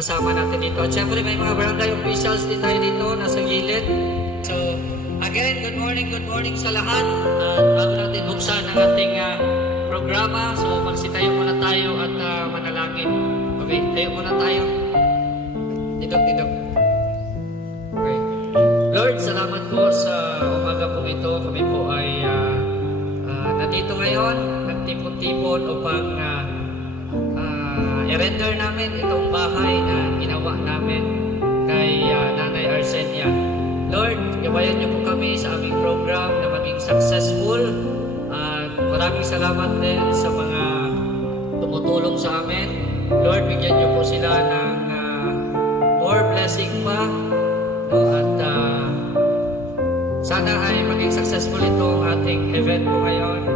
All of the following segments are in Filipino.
kasama natin dito. At syempre may mga barangay officials din tayo dito, nasa gilid. So, again, good morning sa lahat. At bago natin buksan ang ating programa, so magsitayo muna tayo at manalangin. Okay, tayo muna tayo. Tidok. Okay. Lord, salamat po sa umaga po ito. Kami po ay nandito ngayon, nagtipon-tipon upang i-render namin itong bahay na ginawa namin kay Nanay Arsenia. Lord, gabayan niyo po kami sa aming program na maging successful. At maraming salamat din sa mga tumutulong sa amin. Lord, bigyan niyo po sila ng more blessing pa. No? At sana ay maging successful itong ating event po ngayon.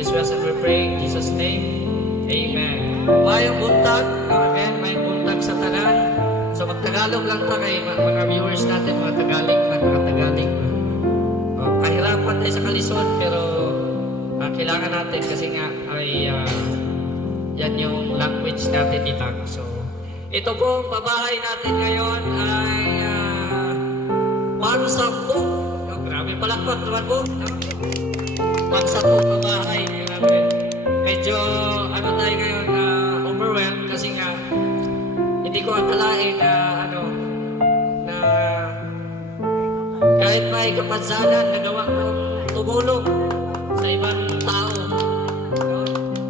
This was and we pray in Jesus' name. Amen. Mayong buntag. Again, may buntag sa tanan. So magtagalog lang ta kay mga viewers natin, mga Tagaling. Kahirapan tayo sa kalisod, pero kailangan natin kasi nga ay yan yung language natin dito. So ito pong pabahay natin ngayon ay Pansampo. Grabe palakpak naman po. Pansampo pabahay. Grabe. Medyo tayo ngayon overwhelmed kasi nga hindi ko akalain na na kahit may kapansanan nagawa kong tumulong sa ibang tao.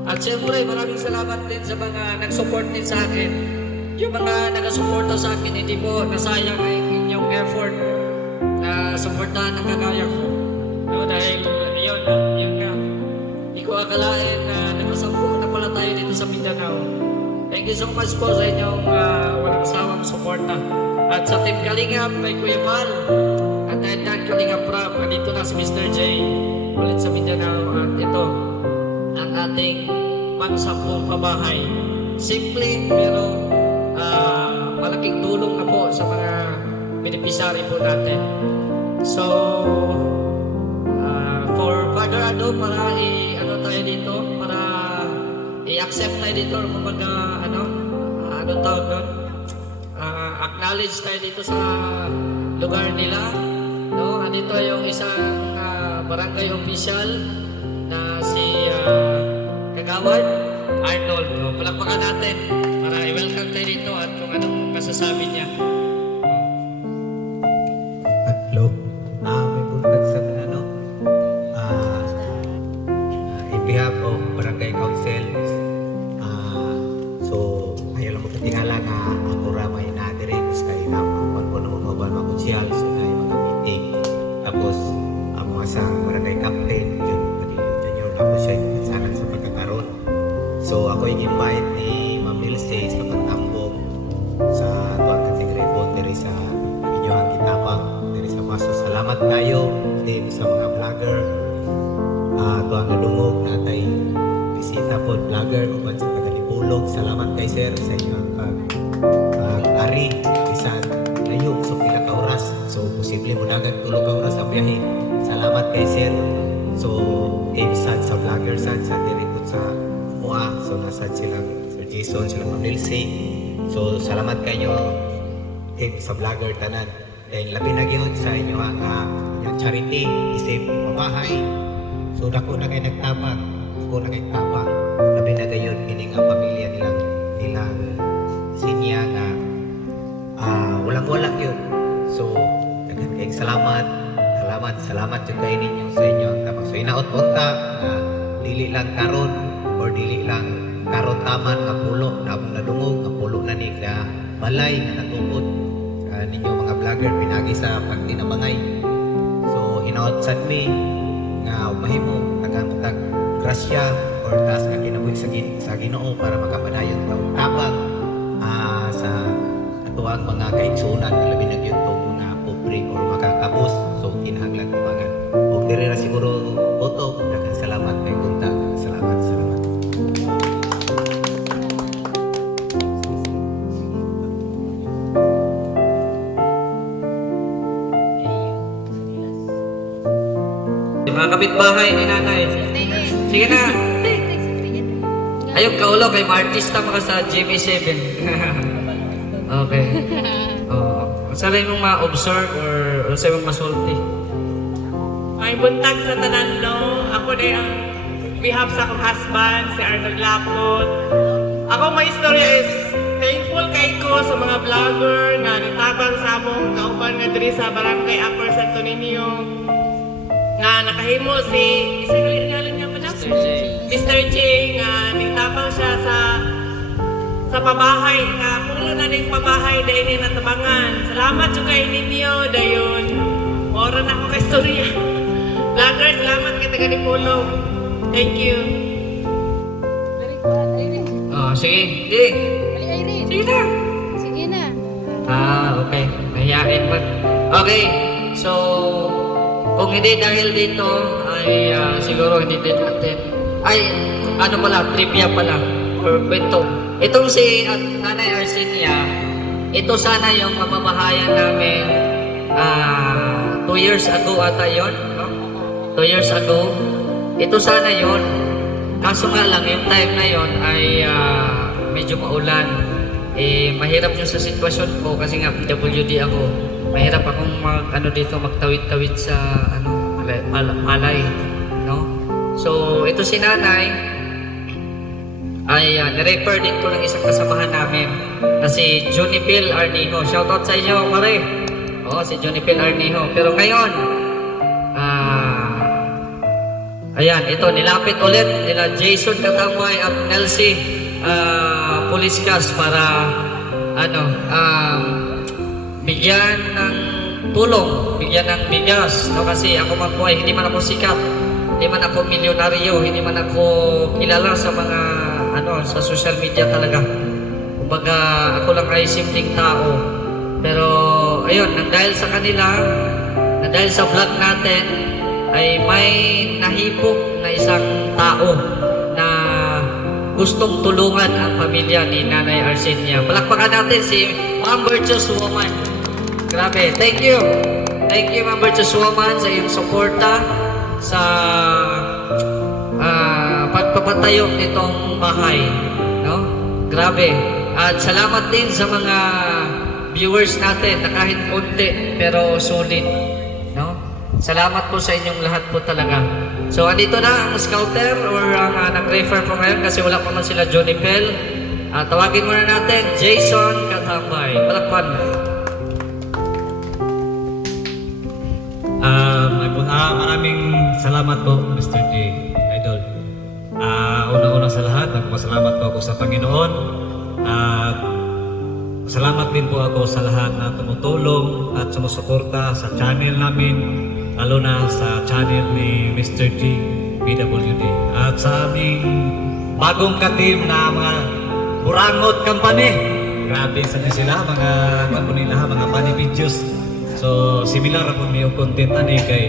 At siyempre maraming salamat din sa mga nag-support din sa akin. Yung mga nag-suporta sa akin, hindi po nasayang ang inyong effort na supportahan ang kagaya ko. Dahil yun nga, hindi ko akalain na nakasampu na pala tayo dito sa Mindanao. Thank you so much po sa inyong walang kasawang suporta. At sa Team Kalingap, may Kuya Val, at Dan Kalingap Prab, dito na si Mr. J, ulit sa Mindanao. At ito, ang ating pang-sampung pabahay. Simple, pero malaking tulong na po sa mga beneficiary po natin. So, for further ado, para tayo dito, para i-accept tayo dito, kumbaga, anong tawag doon? Acknowledge tayo dito sa lugar nila. No? Andito yung isang barangay official na si Kagawad Arnold. No? Palakpakan natin para i-welcome tayo dito at kung anong masasabi niya. Hello. May buntag sa in behalf of Barangay Council, so ayaw lang mo katingala nga ako ramay na direct sa inapang po ng mga konsyal so na yung mga meeting. Tapos ako asang Barangay Captain Junior na po siya yung kansanan sa pagkakaroon. So ako yung invite ni Ma'am Milce sa pagtambong sa tuwang katigrebon diri sa inyong kitapang diri sa Maso. Salamat kayo din sa mga vlogger tuwang nadungog natay bisita po vlogger uban sa tagalipulog. Salamat kay sir sa inyong ari bisan layo so pila ka oras, so posible mo dagat tulo ka oras sa biyahe. Salamat kay sir. So sad sa vlogger sad sa diri po sa Mua, so nasad silang Sir Jason, silang Mamilsi. So salamat kayo sa vlogger tanan. Dahil labi na gyud sa inyo ang charity isip mabahay. So dako na kay nagtabang, labi na gayon kini nga pamilya nilang sinya nga walang yun. So daghan kay salamat jud kay ninyo sa inyo tapos so inaot-unta nga dili lang karon or dili lang karon taman nga pulo na nadungog nga pulo na ni ka balay nga natupod ninyo mga vlogger pinagi sa pagtinabangay. So hinaot sad mi nga mahimo tagang grasya or taas nga kinabuhi sa Ginoo para makapadayon tabang sa atuang mga kaigsunan labi na gyud tong mga pobre or makakabus. So kinahanglan tubangan og diri ra siguro boto daghang salamat kay buntag. Salamat. Mga kapitbahay ni Nanay. Sige na. Ayog kaulo kay maartista mga sa GV7. Okay. Sa rin mong ma-observe or sa mong masulti? May buntag sa tanan no. Ako na ang behalf sa akong husband, si Arnold Lapot. Ako may istorya is thankful kay ko sa mga vlogger na nitabang sa among kauban nga diri sa Barangay Upper Santo Niño. Nga nakahimo si ngalan niya pa Mr. J nga nitabang siya sa pabahay nga puno na ning pabahay dahil ni natabangan. Salamat jud kay ninyo dayon. Ora na ako kay istorya. Vlogger, salamat kay taga-dipulong. Thank you. Sige. Sige. Sige na. Sige na. Okay. Mahihain ba? Okay. So, kung hindi dahil dito, ay siguro hindi din natin. Ay, ano pala, trivia pala. Or kwento. Itong si Nanay Arsinia, ito sana yung mababahayan namin 2 years ago ata yun. No? 2 years ago. Ito sana yun. Kaso nga lang, yung time na yun ay medyo maulan. Mahirap yung sa sitwasyon ko kasi nga PWD ako. Mahirap akong magtawid-tawid sa malay. No? So, ito si Nanay ay nirefer din ko ng isang kasamahan namin na si Junipil Arnijo. Shoutout sa inyo, pare. Si Junipil Arnijo. Pero ngayon, ayan, ito, nilapit ulit nila Jason Katambay at Nelsie Puliscas para bigyan ng tulong, bigyan ng bigas. No? Kasi ako man po ay hindi man ako sikat, hindi man ako milyonaryo, hindi man ako kilala sa mga sa social media talaga. Kumbaga, ako lang ay simpleng tao. Pero, ayun, nang dahil sa kanila, nang dahil sa vlog natin, ay may nahipok na isang tao na gustong tulungan ang pamilya ni Nanay Arsinia. Palakpakan natin si Ma'am Virtuous Woman. Grabe. Thank you. Thank you, Ma'am Virtuous Woman, sa iyong suporta sa pagpapatayo nitong bahay. No? Grabe. At salamat din sa mga viewers natin na kahit konti pero solid. No? Salamat po sa inyong lahat po talaga. So, andito na ang scouter or ang nag-refer po ngayon kasi wala pa man sila Johnny Pell. Tawagin muna natin Jason Katambay. Palakpan. Maraming salamat po, Mr. J. Idol. Una-una sa lahat, nagpasalamat po ako sa Panginoon. At salamat din po ako sa lahat na tumutulong at sumusuporta sa channel namin, lalo na sa channel ni Mr. G, PWD. At sa aming bagong ka-team na mga Burangot Company. Grabe sa sila, mga mga funny videos. So, similar ako may content kay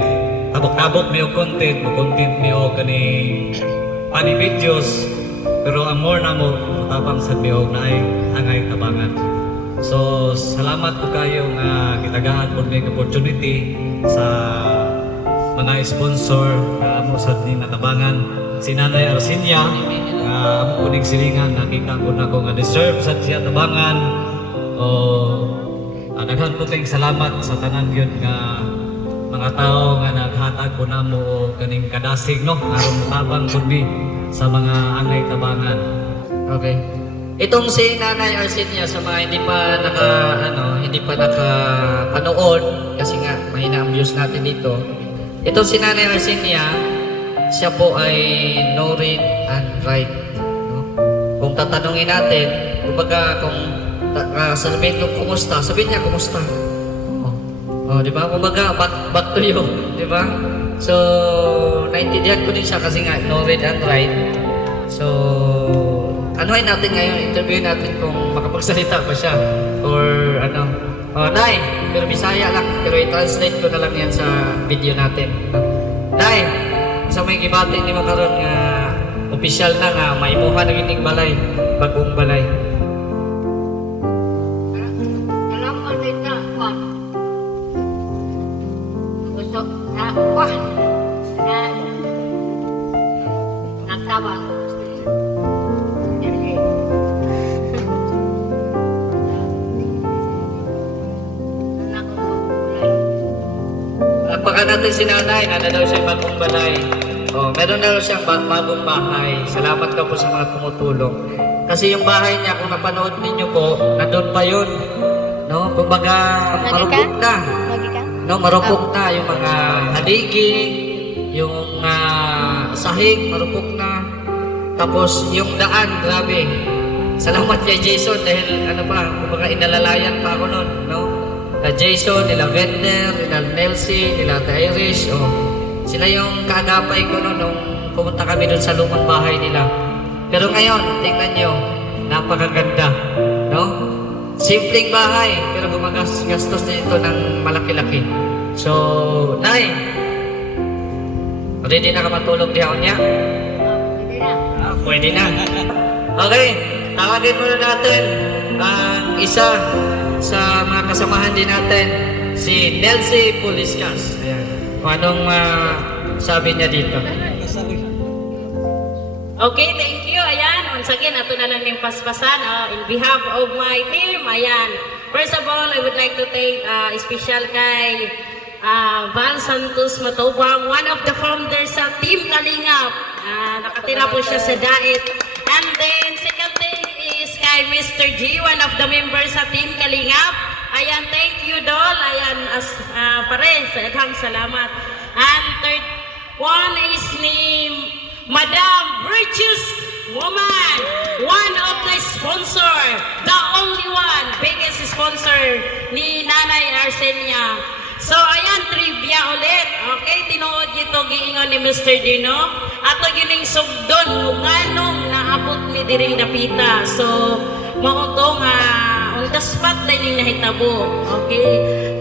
tabok-tabok may content may kani funny videos. Pero ang more na mo, tabang sa biyog na ay angay tabangan. So, salamat po kayo nga kitagaan po may opportunity sa mga sponsor na mo sa natabangan. Si Nanay Arsinia, amo po silingan, nakita ko na ko nga deserve sa siya tabangan. Daghan po tayong salamat sa tanan yun nga mga tao nga naghatag po na mo kaning kadasig, no? Aron tabang po sa mga angay tabangan. Okay. Itong si Nanay Arsinia sa mga hindi pa nakapanood kasi nga mahina ang views natin dito. Itong si Nanay Arsinia, siya po ay no read and write. No? Kung tatanungin natin, kumbaga kung sabihin ko kumusta, sabihin niya kumusta. Di ba? Kumbaga back to you, di ba? So, naintindihan ko din siya kasi nga no read and write. So, anuhin natin ngayon, interview natin kung makapagsalita pa siya or Nay, pero Bisaya lang, pero i-translate ko na lang yan sa video natin. Nay, sa may gibati ni makaroon nga opisyal na nga may buha na gining balay, bagong balay. Palakpakan natin si nanay, nana daw siya bagong balay. Oh, meron na daw siyang bagong bahay. Salamat ka po sa mga tumutulong. Kasi yung bahay niya, kung napanood ninyo po, nandun pa yun. No? Kumbaga, marupok na. No, marupok na yung mga haligi, yung sahig, marupok na. Tapos yung daan, grabe. Salamat kay Jason dahil kumbaga inalalayan pa ako noon, no? Na Jason, nila Vender, nila Nelsie, nila Irish, sila yung kaagapay ko noon nung pumunta kami doon sa lumang bahay nila. Pero ngayon, tingnan nyo, napakaganda, no? Simpleng bahay, pero gumagastos din ito ng malaki-laki. So, Nay, ready na ka matulog di ako niya? Pwede na. Okay, tawagin muna natin ang isa sa mga kasamahan din natin, si Nelsie Puliscas. Ayan. Kung anong sabi niya dito. Okay, thank you. Ayan, once again, ato na lang yung paspasan. In behalf of my team, ayan. First of all, I would like to thank special kay Val Santos Matubang, one of the founders sa Team Kalingap. Nakatira po siya sa Daet. And then, second thing is kay Mr. G, one of the members sa Team Kalingap. Ayan, thank you, Dol. Ayan, pare, sa daghang salamat. And third one is ni Madam Virtuous Woman, one of the sponsor, the only one, biggest sponsor ni Nanay Arsenia. So, ayan, trivia ulit. Okay, tinuod ito giingon ni Mr. Dino. Ato gining sugdon, kung anong naabot ni Diring Dapita. So, mautong on the spot na yung nahitabo. Okay?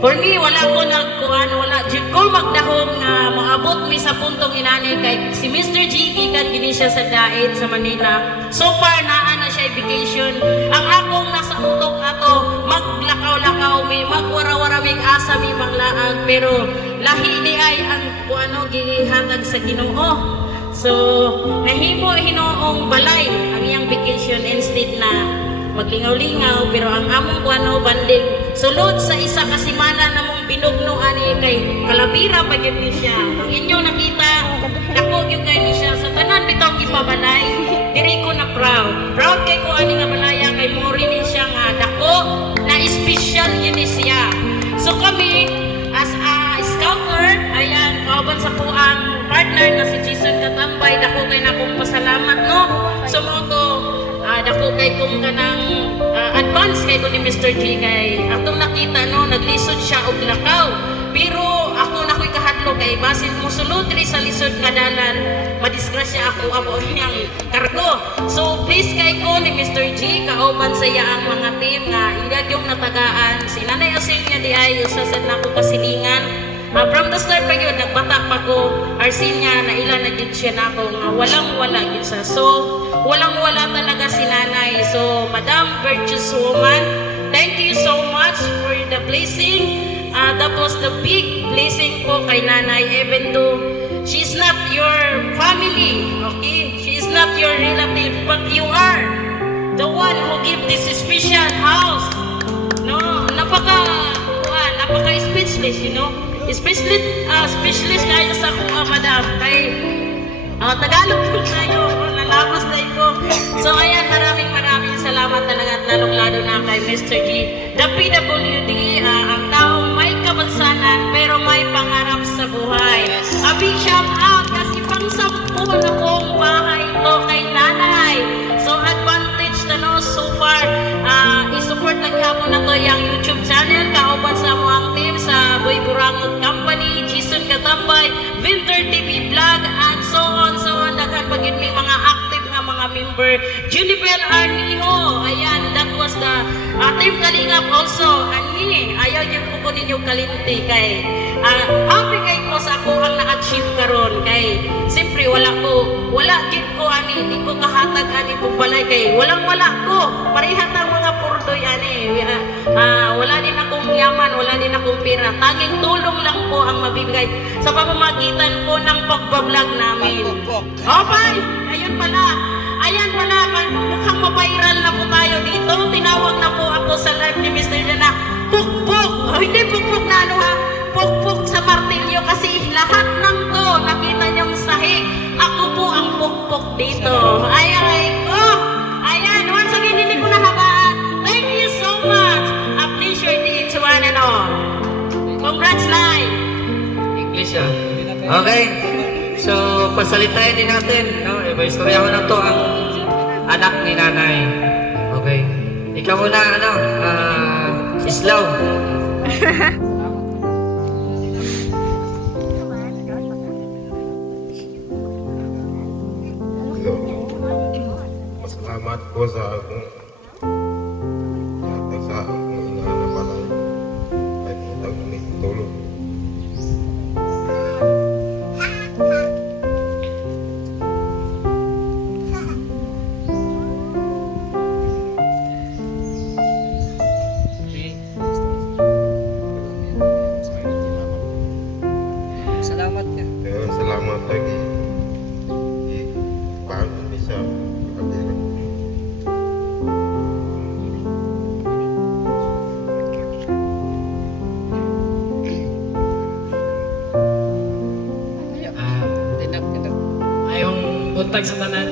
For me, wala ko nagkuhan, wala. Diyod ko magdahong maabot mi sa puntong inani kay si Mr. G, gikan gini siya sa Daet sa Manila. So far, naa na siya vacation. Ang akong nasa utok ato, maglakaw-lakaw mi, magwara-wara mi, asa mi manglaag. Pero lahi di ay ang kuano gihatag sa Ginoo. So, nahimo hinoong balay ang iyang vacation instead na maglingaw-lingaw, pero ang among kuano banding sulod sa isa kasimana namong binugno ani kay Kalabira pa gyud ni siya. Ang inyo nakita, dako gyud kay ni siya sa tanan bitaw gipabalay. Diri ko na proud kay ko ani nga balaya kay mori ni siya nga dako na special yun ni siya. So kami as a scouter, ayan, kauban sa ko ang partner na si Jason Katambay, dako kay na kong pasalamat, no? So mo to dako kay kung kanang advance kay ko ni Mr. G kay atong nakita, no, naglisod siya og lakaw, pero ako na ko'y kahadlo kay basin mo sulod diri sa lisod nga dalan madisgrasya ako amo niyang kargo. So please kay ko ni Mr. G kauban sa iya ang mga team nga iyag yung natagaan si Nanay Arsenia di ay usasad na ako kasilingan. From the start pa yun, nagbata pa ko, Arsenia, na ilan na din siya na ako, nga walang-wala yun sa. So, walang-wala talaga si Nanay. So, Madam Virtuous Woman, thank you so much for the blessing. That was the big blessing po kay Nanay, even though she's not your family, okay? She is not your relative, but you are the one who give this special house. No, napaka-speechless, you know? Specialist kayo sa akong madam kay Tagalog po tayo, nalabas na ito. So ayan, maraming salamat talaga at lalong-lalo na kay Mr. G. The PWD, ang taong may kabansanan pero may pangarap sa buhay. A big shout out kasi pang 10 na kong bahay ito kay Nanay. So advantage na no, so far, isupport lang hapon na to yung YouTube channel, kauban sa mo ang team sa Boy Burangot Company, Jason Katambay, Winter TV Vlog, and so on. Daghan pagin may mga active nga mga member. Juniper Arniho, ayan, that was the Team Kalingap also. Ani, ayaw yung ko ninyo kalinti kay happy kay ko sa ako ang na-achieve karon kay siyempre wala gid ko ani, di ko kahatag ani kung balay kay walang-wala ko. Pareha ta mga purdoy ani. Wala din akong yaman, wala din akong pera. Tanging tulong lang po ang mabibigay sa pamamagitan po ng pagbablog namin. Okay, ayan pala, mukhang mabiral na po tayo dito. Tinawag na po ako sa live ni Mr. Dana. Pukpuk! Hindi pukpuk na ano ha, pukpuk sa martilyo kasi Okay. So, pasalitain din natin. No? Istorya ko na to ang anak ni nanay. Okay. Ikaw muna, Islaw. Pasalamat ko sa akong yata sa akong inahanap palay ay putang tulong. Salamat ka. Kaya salamat lagi. Paano bisa kapila. Ayong buntag sa tanan.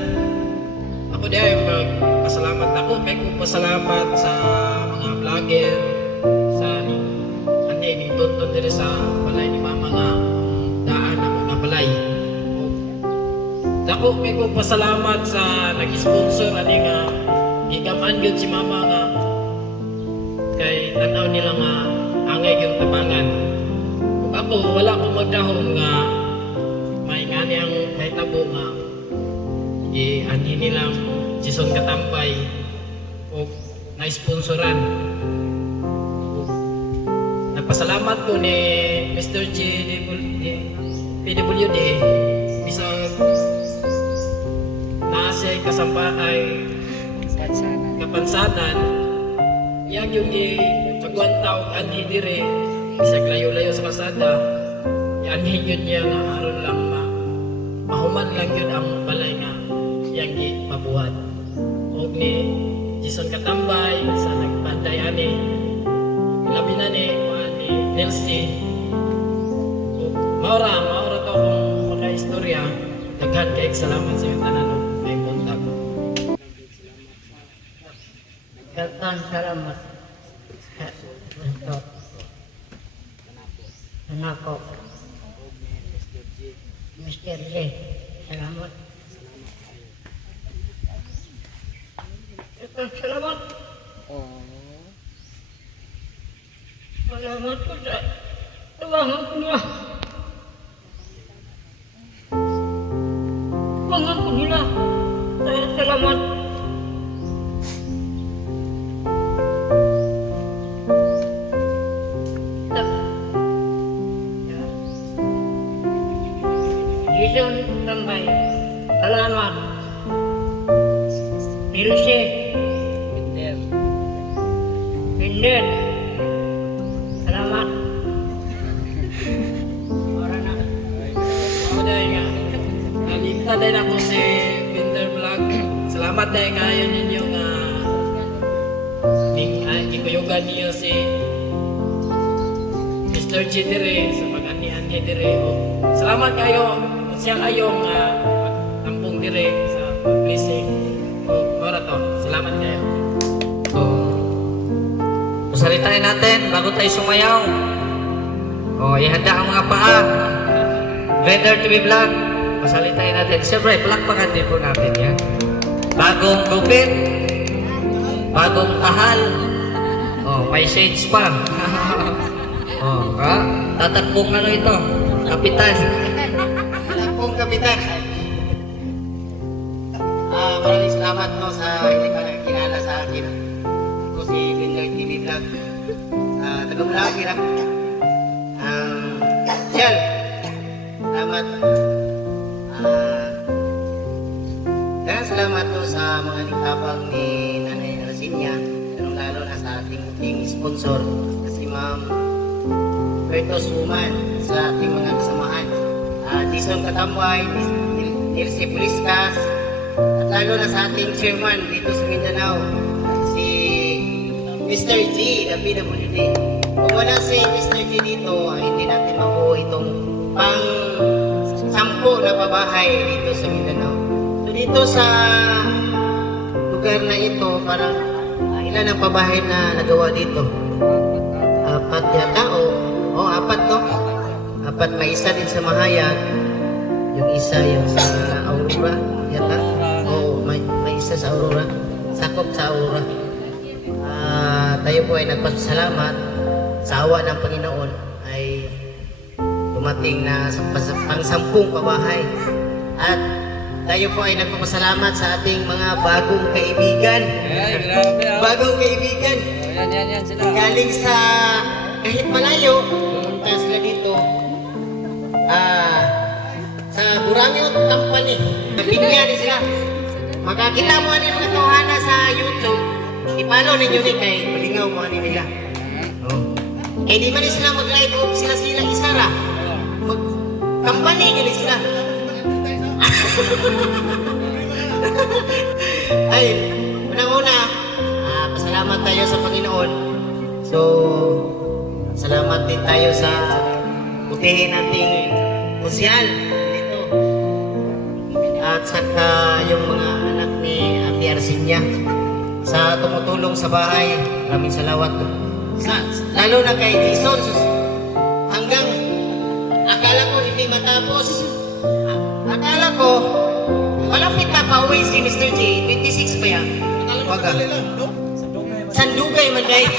Ako di ay magpasalamat ako. May pasalamat sa mga vlogger, sa ani ni Tonton diri sa balay ni mama nga daan ako nga balay. Dako may pasalamat sa nag-sponsor ani nga gigaman gyud si mama nga kay tanaw nila nga angay yung tabangan. Kung ako wala ko magdahom nga may ngani ang may tabo nga anhi nilang Jason Katambay o na-sponsoran. Nagpasalamat ko ni Mr. G. PWD bisang naasay kasampaay kapansanan yang yung pagwantaw anhi dire bisag layo-layo sa kasada anhin yun niya nga aron lang mahuman lang yun ang balay nga yang pabuhat og ni Jason Katambay sa nagbanday ani labi na ni Nelsie maura to kung maka-istorya daghan kay salamat sa iyong tanan og may buntag. Daghang salamat. Ito. Anak ko. Mr. J. Salamat. Salamat. Salamat po sa tawangan ko niya. Tawangan ko nila. Salamat. Jason Tambay. Salamat. Ilse. Binder. Salamat. Ora na. Ako dahil nga nalimta din ako si Binder Vlog. Salamat dahil kayo ninyo nga ikuyugan niyo si Mr. G dire sa pag-ani-ani dire. Salamat kayo siyang ayong tampong dire sa blessing. Ora to. Salamat kayo. Pasalitain natin bago tayo sumayaw. Ihanda ang mga paa. Vendor TV Vlog. Pasalitain natin. Siyempre, palakpakan din po natin yan. Bagong gupit. Bagong kahal. May shades pa. Tatakbong ano ito? Kapitan. Tatakbong kapitan. Maraming salamat po sa hindi ka nagkilala sa akin. Ako si Binder TV Vlog. Taga-vlog hirap. Yan. Salamat. Kaya salamat po sa mga nagtabang ni Nanay Rasinya. Lalo na sa ating team sponsor. Si Ma'am Bertos Woman sa ating mga kasamahan. Jason Katambay, Nelsie Pulistas, at lalo na sa ating chairman dito sa Mindanao, si Mr. G, the PWD. Kung wala si Mr. G dito, hindi natin makuha itong pang-10 na pabahay dito sa Mindanao. So dito sa lugar na ito, parang ilan ang pabahay na nagawa dito? 4 yata o 4 to? Apat na isa din sa Mahayag. Yung isa yung sa Aurora. Yata. Oo, may isa sa Aurora. Sakop sa Aurora. Tayo po ay nagpasalamat sa awa ng Panginoon ay dumating na sa pang-sampung pabahay. At tayo po ay nagpapasalamat sa ating mga bagong kaibigan. Ay, grabe ah. Bagong kaibigan. Yan sila. Galing sa kahit malayo, pumunta sila dito. Sa Burangyo Company. Napinya din sila. Makakita mo ano yung mga tawhana sa YouTube. I-follow ninyo ni kay malingaw mo ano nila. Oh. Eh di man sila mag-live o sila isara. Mag-company gini sila. Ay, unang-una, pasalamat tayo sa Panginoon. So, salamat din tayo sa putihin nating konsyal dito. At saka yung mga anak ni Ate Arsinya sa tumutulong sa bahay. Maraming salawat. Lalo na kay Jason. Hanggang akala ko hindi matapos. Akala ko malapit na pauwi si Mr. J. 26 pa yan. Waga. Sandugay man guys.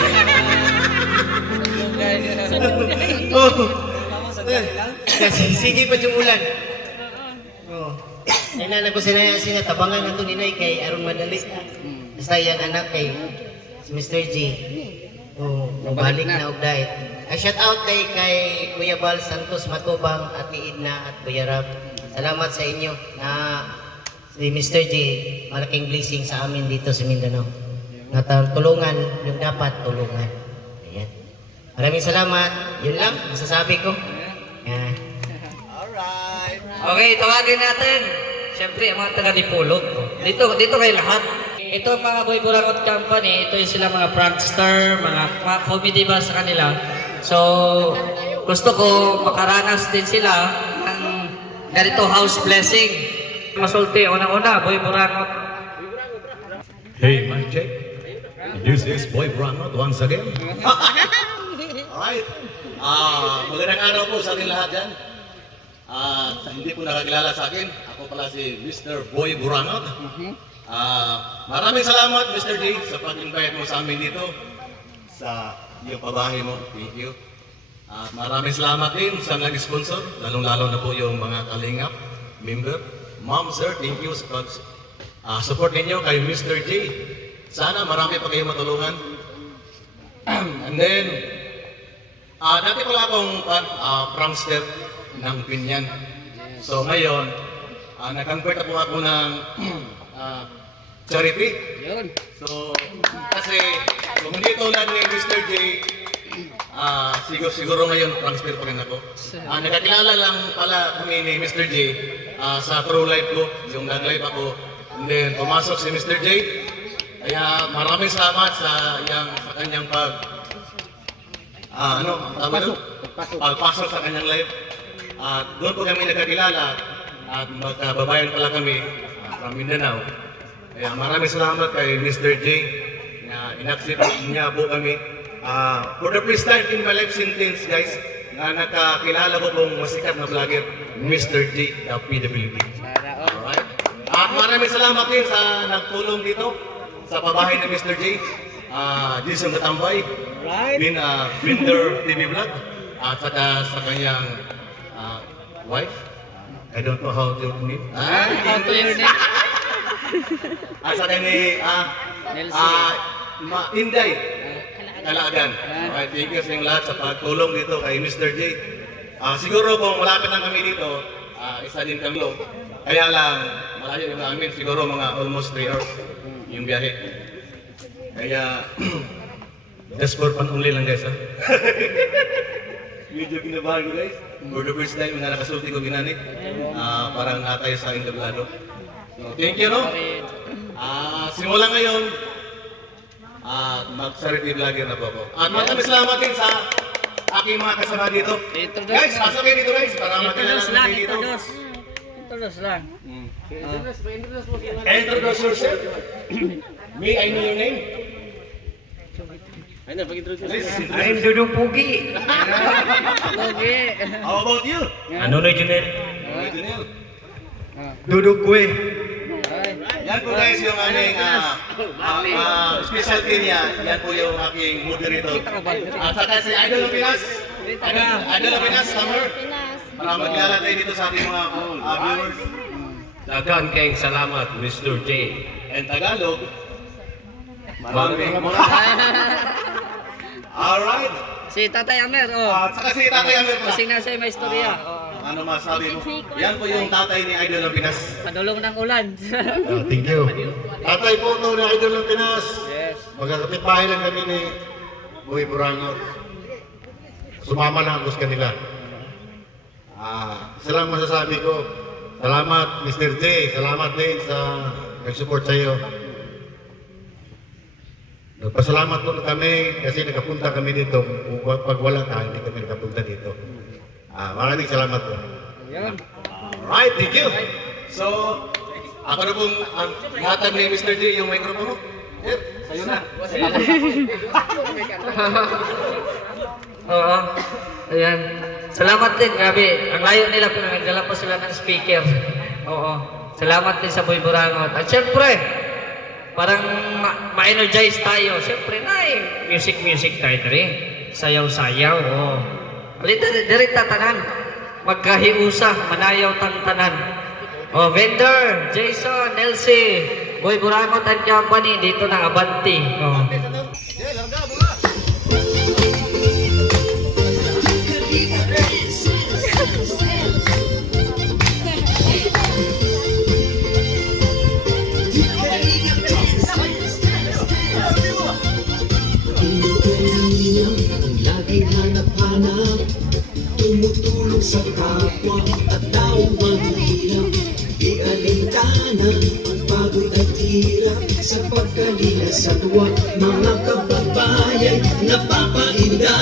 Sige pa yung ulan. Nailan ko sila tabangan na ito ni Nay kay Aron Madali. Basta yung anak kay si Mr. G. Nabalik na og dahit. Ay shout out kay Kuya Bal Santos Matubang, Ate Idna at Kuya Rab. Salamat sa inyo na si Mr. G malaking blessing sa amin dito sa Mindanao. Natulungan yung dapat tulungan. Ayan. Maraming salamat. Yun lang masasabi ko. Yeah. Okay, tawagin natin. Siyempre, ang mga taga-Dipolog. Dito kayo lahat. Ito ang mga Boy Burangot Company. Ito yung sila mga prankster, mga comedy ba sa kanila. So, gusto ko makaranas din sila ng ganito house blessing. Masulti, unang-una, Boy Burangot. Hey, mic check. This is Boy Branot once again. Alright. Magandang araw po sa ating lahat dyan. Sa hindi po nakakilala sa akin, ako pala si Mr. Boy Buranot. Maraming salamat Mr. D sa pag-invite mo sa amin dito sa iyong pabahay mo. Thank you. At maraming salamat din sa nag-sponsor, lalong-lalo na po yung mga Kalingap member. Ma'am, sir, thank you sa support ninyo kay Mr. J. Sana marami pa kayo matulungan. And then, dati pala akong prankster ng Pinyan. So ngayon, nag-convert po ako ng charity. So, kasi kung hindi tulad ni Mr. J, siguro ngayon prankster pa rin ako. Nakakilala lang pala kami ni Mr. J sa True Life ko, yung nag-live ako. And then, pumasok si Mr. J. Kaya maraming salamat sa kanyang pagpasok sa kanyang live. At doon po kami nagkakilala at magkababayan pala kami from Mindanao. Kaya maraming salamat kay Mr. J na in-accept niya po kami. For the first time in my life sentence guys, na nakakilala ko pong masikat na vlogger, Mr. J, the PWD. Alright. At maraming salamat din sa nagtulong dito sa pabahay ni Mr. J. Jason Gatambay, din Binder TV Vlog, at saka sa kanyang wife. I don't know how to name. How to your name? At saka ni Inday Kalaagan. Okay, thank you sa inyong lahat sa pagtulong dito kay Mr. J. Siguro kung malapit lang kami dito, isa din kami. Kaya lang, malayo yung namin, siguro mga almost 3 hours yung biyahe. Kaya, just for fun only lang guys ha. Medyo kinabahan ko guys. For the first time na nakasulti ko ginani. Parang tayo sa entablado. So, thank you no. Simula ngayon, mag-charity vlogger na po ako. At maraming salamat din sa aking mga kasama dito. Guys, pasok kayo dito guys para makilala natin dito. Introduce lang. Introduce yourself. May I know your name? I'm Dudong Pugi. How about you? Ano na Junel? Junel. Duduk kue. Yan po guys yung aming specialty niya. Yan po yung aking moderator. At saka si Idol Pinas. Idol Pinas, summer. Para maglalagay dito sa ating mga viewers. Dagan kayong salamat, Mr. J. And Tagalog. Marami. Alright. Si Tatay Amer, At saka si Tatay Amir po. Kasing nasa may istorya. Ano masabi mo? Yan po yung tatay ni Idol Pinas. Padulong ng ulan. Thank you. Tatay po ito na Idol ng Pinas. Yes. Magkakapit bahay lang kami ni Boy Burangot. Sumama na ako sa kanila. Isa lang masasabi ko. Salamat Mr. J. Salamat din sa nag-support sa iyo. Nagpasalamat po kami kasi nakapunta kami dito. Pag wala ka, hindi kami nakapunta dito. Maraming salamat po. Alright, thank you. So, ako na pong hatag ni Mr. J yung microphone mo. Yep, sa'yo na. Oo. Ayan. Salamat din, grabe. Ang layo nila, pinagdala pa sila ng speaker. Oo. Salamat din sa Boy Burangot. At syempre, parang ma-energize tayo. Syempre na music tayo rin. Sayaw-sayaw. Oo. Alita, dirita tanan. Magkahiusa, manayaw tantanan. Oh, vendor, Jason, Nelsie, Boy Burangot and Company, dito na Abanti. Oh. Laging hanap-hanap, tumutulong sa kapwa at taong mahirap. Di alintana ang pagod at hirap sa pagkalina sa tuwa. Mga kababayan napapainda.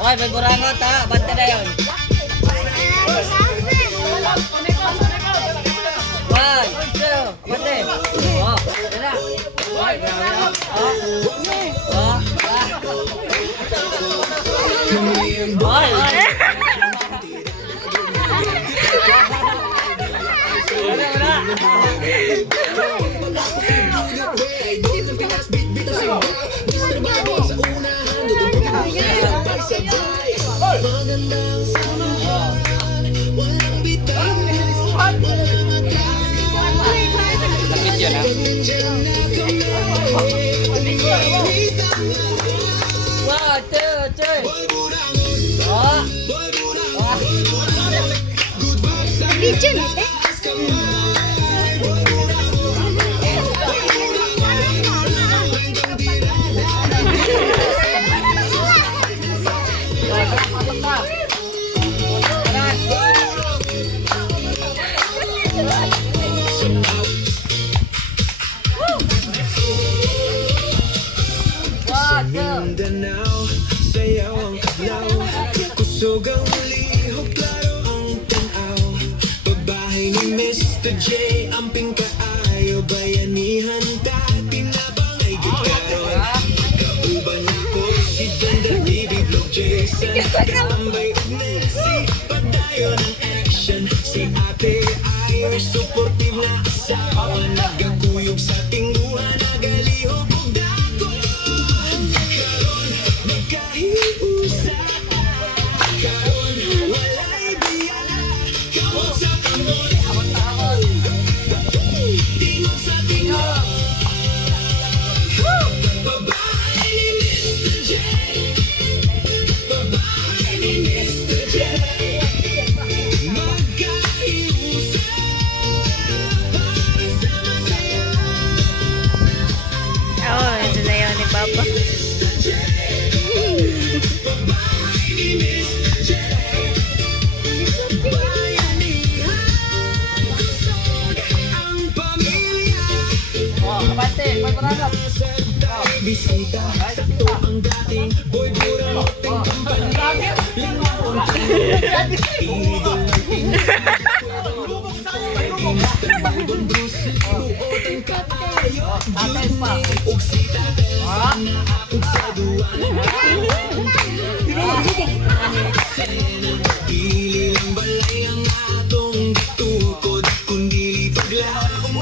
Oy, Boy Burangot ha, bante na yun. 1, 2, bante. Oh, yan na. Oy, grabe na. Oy, Mindanao, sayaw ang kadlaw, kusog ang lihok, klaro ang tanaw. Babahay ni Mr. J, amping kaayo, bayanihan ta, tinabang ay gitaron. Kauban ako Tambay at Nessie, padayon ang action. Si ate ay supportive na asawa. Nagaguyog sa tingguhan, nagalihok og dako. Karon, magkahiusa. Karon, walay biyaya. Kamot sa kamot. Tingog sa tingog. Babae ni Mr. J. Babae ni Mr. J. Magkahiusa. Para sa masaya. Oo, ito na yun ni Papa. Babae ni Mr. J. Bayanihan. Kusog ang pamilya. Sa bisita, sakto ang dating boy Burangot ang kampanya. Lingaw ang idol ng Mr. Bruce, buot ang kaayo. Junior ug sita, sana akong sa duwan. Dili lang balay ang atong gitukod, kundi paglaong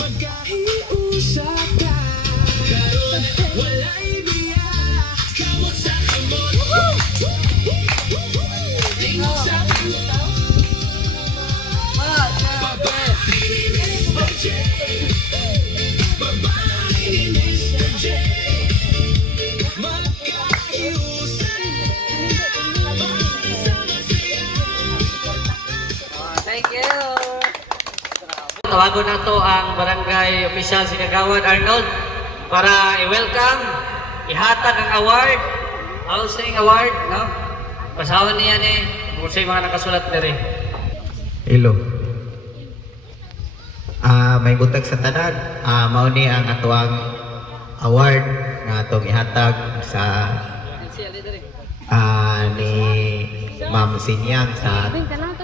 magkahiusap ka. Karon, walay biya. Kamot sa kamot. Tingog sa tingog. Babae ni Mr. J. Babae ni Mr. J. Magkahiusap. Para sa masaya. Thank you. Tawagon na to ang barangay official Sinagawan Arnold para i-welcome, ihatag ang award, housing award, no? Pasawan niya ni kung sa'yo mga nakasulat na rin. Hello. May butag sa tanan. Mao ni ang atuang award nga atong ihatag sa ni Ma'am Sinyang sa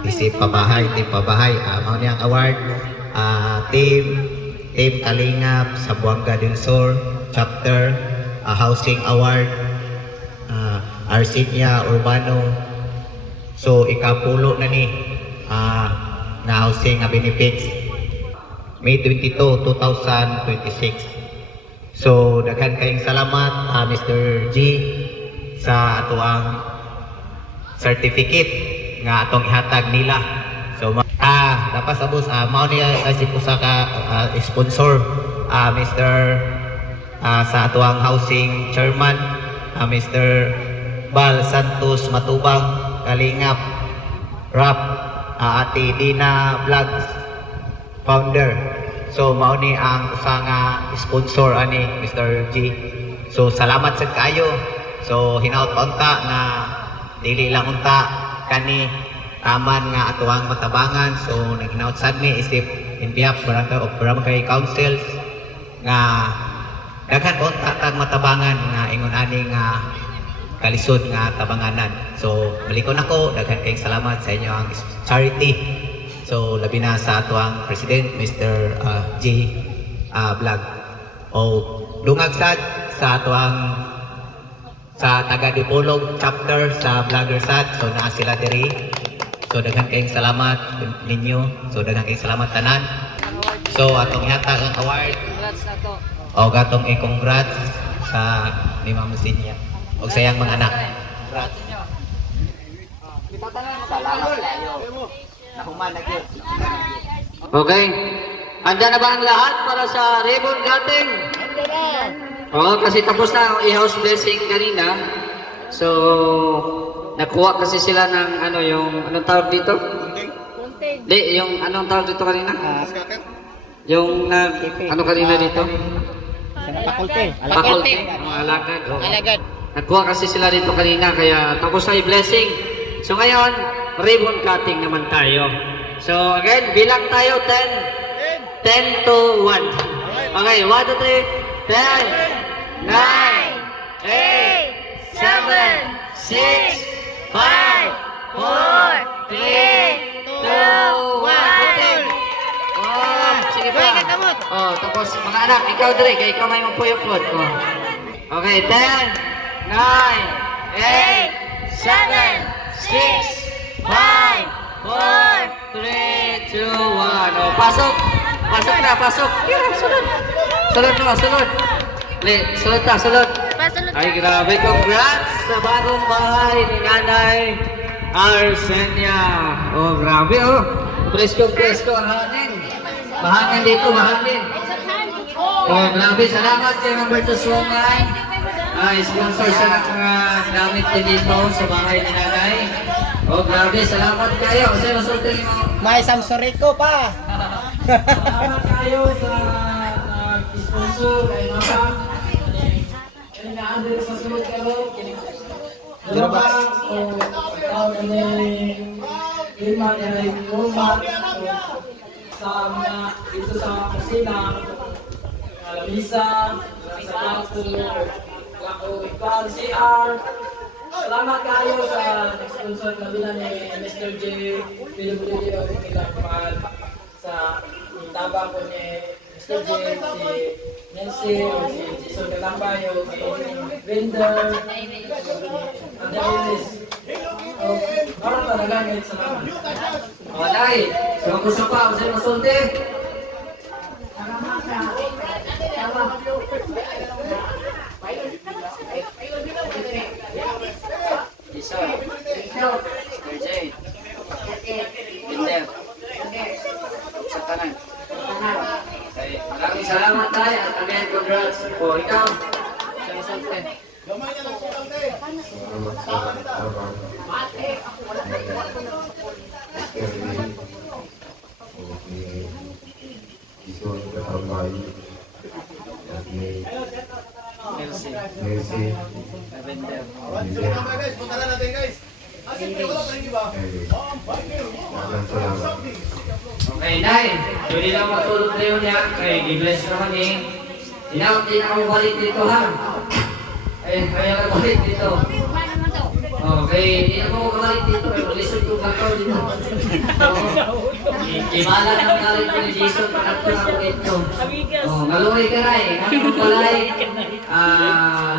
Isip Pabahay, Team Pabahay. Mao ni ang award. Team Kalingap sa Buanga del Sur chapter housing award. Arsinia Urbano. So ikapulo na ni na housing nga benefits May 22, 2026. So daghan kayong salamat Mr. G sa atuang certificate nga atong ihatag nila. So dapat sa boss mao niya si usa ka sponsor Mr. Sa atuang housing chairman Mr. Bal Santos Matubang Kalingap Rap Ate Dina Vlogs founder. So mao ni ang usa nga sponsor ani Mr. G. So salamat sa kayo. So hinaut pa unta na dili lang unta kani taman nga atuang matabangan. So naghinaut sad mi isip in behalf barangay councils nga daghan unta tag matabangan nga ingon ani nga kalisod nga tabanganan. So balikon ako, daghan kayong salamat sa inyo ang charity. So labi na sa atuang president Mr. J Vlog. O dungag sad sa atuang sa taga Dipolog chapter sa Vlogger sad. So naa sila diri. So daghan kayong salamat ninyo. So daghan kayong salamat tanan. So atong ihatag ang award. Congrats na to. O gatong i-congrats sa ni Ma'am Sinya og sayang mga anak. Congrats. Okay. Handa na ba ang lahat para sa ribbon cutting? Oo, kasi tapos na ang i-house blessing kanina. So, nakuha kasi sila ng ano yung anong tawag dito? Di, yung anong tawag dito kanina? Yung ano kanina dito? Faculty. Alagad. Oh. Nagkuha kasi sila dito kanina kaya tapos na i-blessing. So ngayon, ribbon cutting naman tayo. So again, bilang tayo 10. 10 to 1. Okay, 1, 2, 3. 10, 9, 8, 7, 6, 5, 4, 3, 2, 1. Oh, sige pa. Oh, tapos mga anak, ikaw dire, kay ikaw may magpuyupod. Oh. Okay, 10, 9, 8, 7, 6, 5, 4, 3, 2, 1. Oh, pasok! Pasok na, pasok! Sunod! Sunod na, sunod! Sunod na, sunod! Ay, grabe. Congrats sa bagong bahay ni Nanay Arsenia. Oh, grabe, oh. Presko ang hangin. Mahangin dito, mahangin. Oh, grabe. Salamat kay Roberto Suman. Sponsor siya ng gamit din dito sa bahay ni Nanay. Oh, grabe. Salamat kayo. Kasi masulti mo. May Samsorico pa. Salamat kayo sa sponsor kay Mama. Kaya na-under sa sunod kayo. Dalawang o tao na lima na luma sa mga dito sa kusina, lamisa, sa plato, ikaw, CR. Salamat kayo sa nag-sponsor na bila ni Mr. J. PWD o Pinagpahal sa tabang ko ni Mr. J, si Nancy, o si Jason Calambay, o si Vendor, Ate Iris. So, parang talagamit sa mga. Walay, so ako sa pa, kasi masunti. Isa, Mr. J, Vendor, sa tanan. Okay, maraming salamat tayo at again congrats po ikaw. Sa isang 10. Merci. Lavender. Punta na natin guys. Wala pa rin iba. Okay, Nay. Pwede lang matulog na yun niya. Okay, i-bless naman eh. Hindi na ako balik dito ha. Ay, kaya na balik dito. Okay, hindi na ako balik dito. Ay, malisod ko gagaw dito. Ibala ng galing ko ni Jason. Pagkato na ako dito. Maluhay ka na eh. Ngayon palay.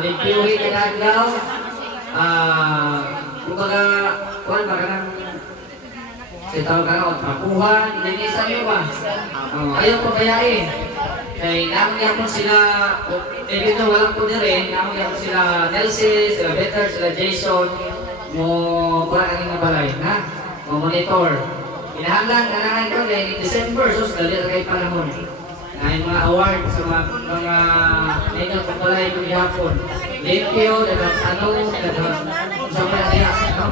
Lipiuhi ka na aglaw. Kumbaga, kuhan ba ka ng sitaw ka na o trapuhan, linisan nyo ba? Ayaw pabayain. Kaya namin po sila, dito walang po rin, namin po sila Nelsie, sila Better, sila Jason, mo parang kanina balay, na? Mo monitor. Inahanglan, nanahan ko in December, so dali na kayo panahon. Yung mga award sa mga ninyo pang balay ko ihapon. Limpyo, tanong, sa mga niya, no?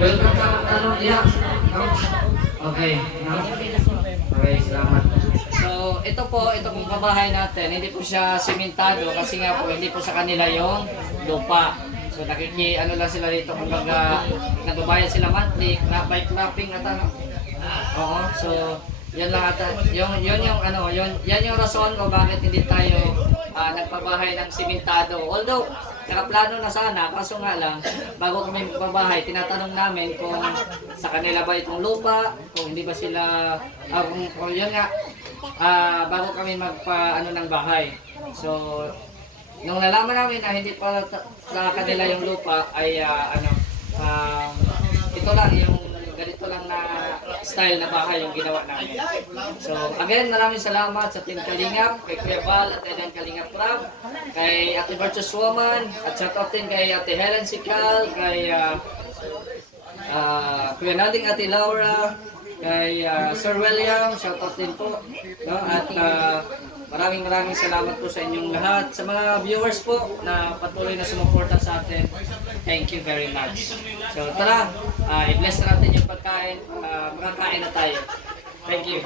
Welcome ka magtanong niya, no? Okay, no? Okay, salamat. So, ito pong pabahay natin, hindi po siya simentado kasi nga po, hindi po sa kanila yung lupa. So, ano lang sila dito, kumbaga, nagbabayad sila monthly, by clapping at ano. Oo, so, yan lang ata, yan yung rason kung bakit hindi tayo nagpabahay ng simentado. Although, nakaplano na sana, kaso nga lang, bago kami magpabahay, tinatanong namin kung sa kanila ba itong lupa, kung hindi ba sila, kung yun nga, bago kami magpa-ano ng bahay. So, nung nalaman namin na hindi pa sa kanila yung lupa, ay ito lang yung ganito lang na style na bahay yung ginawa namin. So, again, maraming salamat sa Team Kalingap, kay Kuya Val at Eden Kalingap Prab, kay Ate Virtuous Woman, at shout out din kay Ate Helen Sikal, kay Kuya Nading Ate Laura, kay Sir William, shout out din po. No? At maraming salamat po sa inyong lahat. Sa mga viewers po na patuloy na sumuporta sa atin, thank you very much. So tara, i-bless natin yung pagkain, makakain na tayo. Thank you.